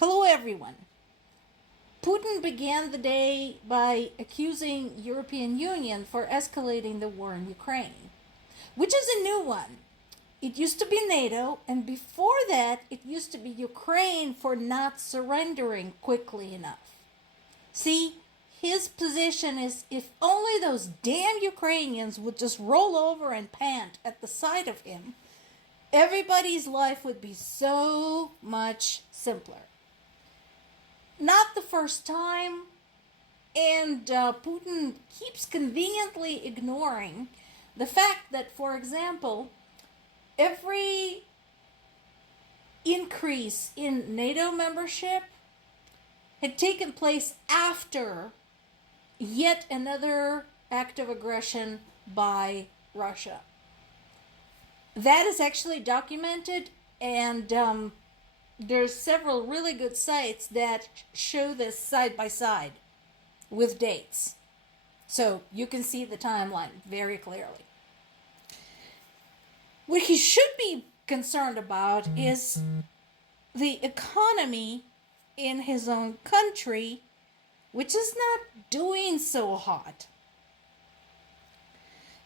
Hello, everyone. Putin began the day by accusing European Union for escalating the war in Ukraine, which is a new one. It used to be NATO, and before that, it used to be Ukraine for not surrendering quickly enough. See, his position is if only those damn Ukrainians would just roll over and pant at the sight of him, everybody's life would be so much simpler. Not the first time, and Putin keeps conveniently ignoring the fact that, for example, every increase in NATO membership had taken place after yet another act of aggression by Russia. That is actually documented, and there's several really good sites that show this side by side with dates. So you can see the timeline very clearly. What he should be concerned about is the economy in his own country, which is not doing so hot.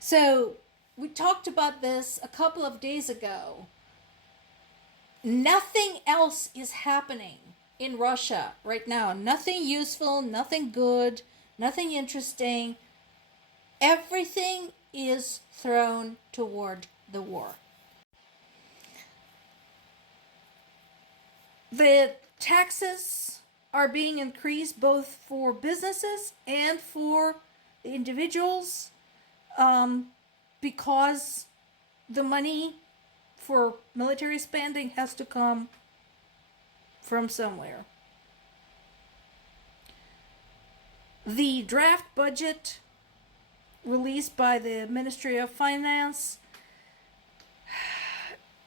So we talked about this a couple of days ago. Nothing else is happening in Russia right now. Nothing useful, nothing good, nothing interesting. Everything is thrown toward the war. The taxes are being increased both for businesses and for individuals because the money for military spending has to come from somewhere. The draft budget released by the Ministry of Finance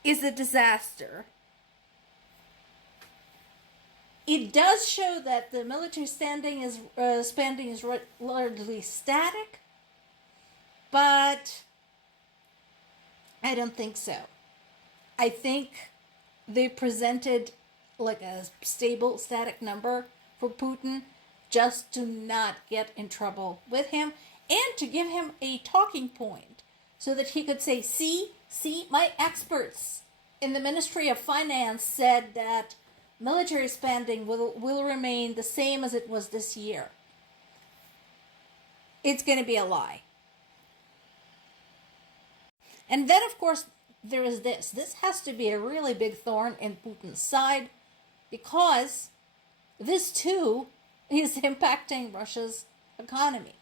is a disaster. It does show that the military spending is largely static, but I don't think so. I think they presented like a stable, static number for Putin just to not get in trouble with him and to give him a talking point so that he could say, see, my experts in the Ministry of Finance said that military spending will remain the same as it was this year. It's going to be a lie. And then, of course, there is this. This has to be a really big thorn in Putin's side because this too is impacting Russia's economy.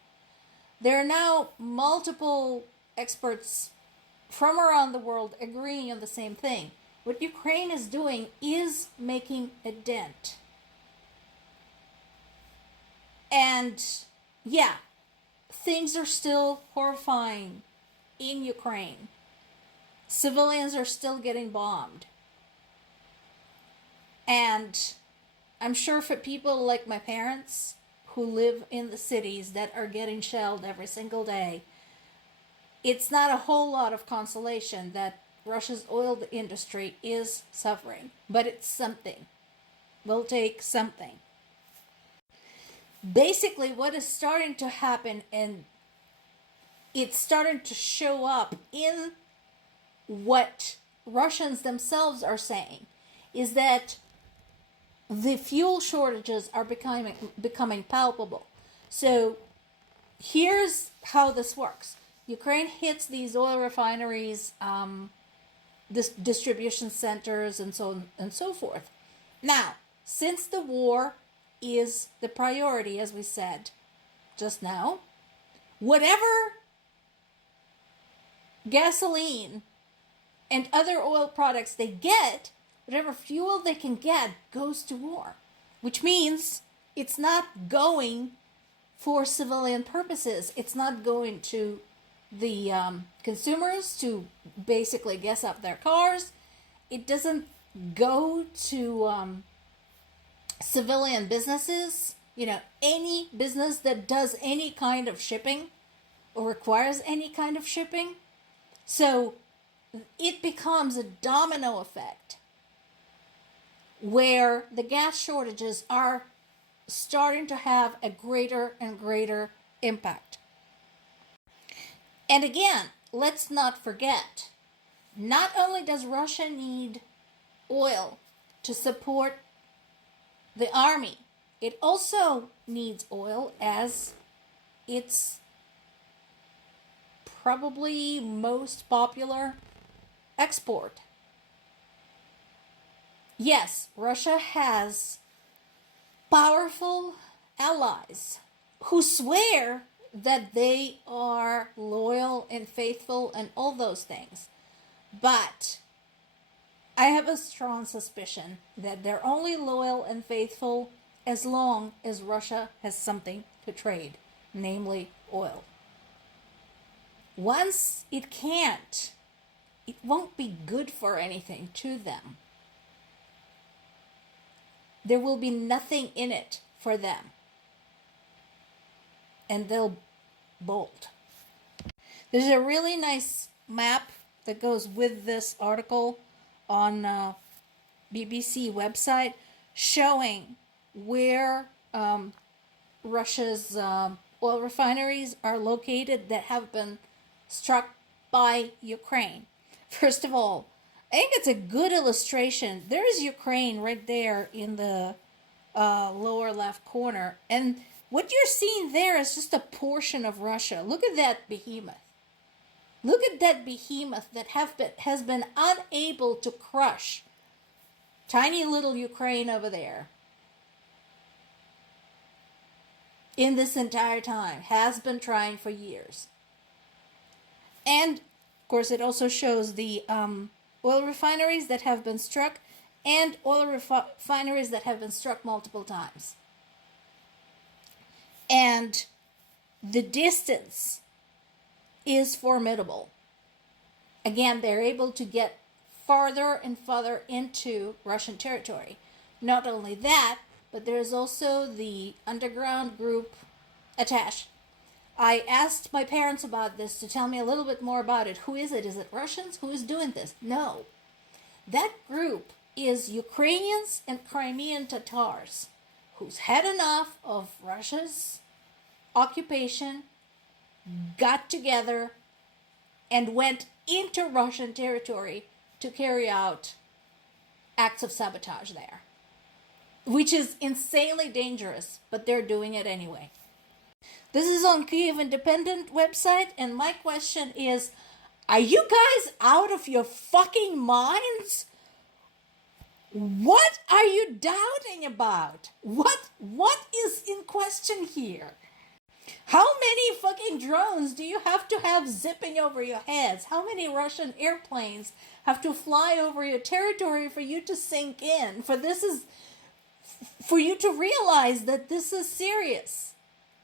There are now multiple experts from around the world agreeing on the same thing. What Ukraine is doing is making a dent. And yeah, things are still horrifying in Ukraine. Civilians are still getting bombed. And I'm sure for people like my parents who live in the cities that are getting shelled every single day, it's not a whole lot of consolation that Russia's oil industry is suffering. But it's something. We'll take something. Basically, what is starting to happen, and it's starting to show up in what Russians themselves are saying, is that the fuel shortages are becoming palpable. So here's how this works. Ukraine hits these oil refineries, distribution centers, and so on and so forth. Now, since the war is the priority, as we said just now, whatever gasoline and other oil products they get, whatever fuel they can get, goes to war. Which means it's not going for civilian purposes. It's not going to the consumers to basically gas up their cars. It doesn't go to civilian businesses. Any business that does any kind of shipping or requires any kind of shipping. So it becomes a domino effect. where the gas shortages are starting to have a greater and greater impact. And again, let's not forget, not only does Russia need oil to support the army, it also needs oil as its probably most popular export. Yes, Russia has powerful allies who swear that they are loyal and faithful and all those things. But I have a strong suspicion that they're only loyal and faithful as long as Russia has something to trade, namely oil. Once it can't, it won't be good for anything to them. There will be nothing in it for them. And they'll bolt. There's a really nice map that goes with this article on BBC website showing where Russia's oil refineries are located that have been struck by Ukraine. First of all, I think it's a good illustration. There is Ukraine right there in the lower left corner. And what you're seeing there is just a portion of Russia. Look at that behemoth. Look at that behemoth that has been unable to crush tiny little Ukraine over there. In this entire time, has been trying for years. And, of course, it also shows the oil refineries that have been struck and oil refineries that have been struck multiple times. And the distance is formidable. Again, they're able to get farther and farther into Russian territory. Not only that, but there is also the underground group attached. I asked my parents about this to tell me a little bit more about it. Who is it? Is it Russians? Who is doing this? No. That group is Ukrainians and Crimean Tatars who's had enough of Russia's occupation, got together, and went into Russian territory to carry out acts of sabotage there, which is insanely dangerous, but they're doing it anyway. This is on Kyiv Independent website, and my question is, are you guys out of your fucking minds? What are you doubting about? What is in question here? How many fucking drones do you have to have zipping over your heads? How many Russian airplanes have to fly over your territory for you to sink in? For you to realize that this is serious.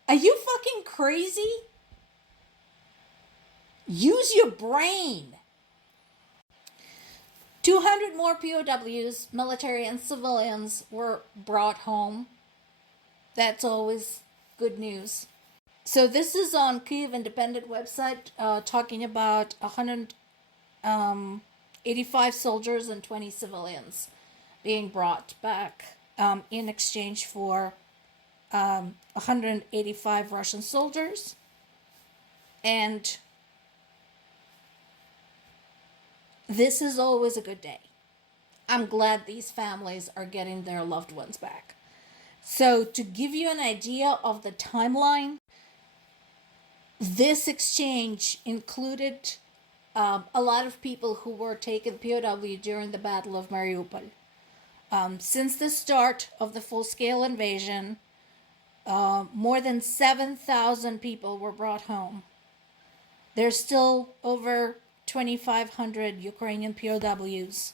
Are you fucking crazy? Use your brain. 200 more POWs, military and civilians, were brought home. That's always good news. So this is on Kyiv Independent website talking about 185 soldiers and 20 civilians being brought back in exchange for 185 Russian soldiers. And this is always a good day. I'm glad these families are getting their loved ones back. So to give you an idea of the timeline, this exchange included a lot of people who were taken POW during the Battle of Mariupol. Since the start of the full-scale invasion, more than 7,000 people were brought home. There's still over 2,500 Ukrainian POWs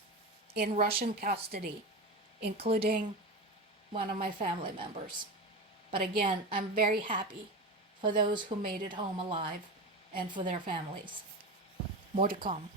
in Russian custody, including one of my family members. But again, I'm very happy for those who made it home alive and for their families. More to come.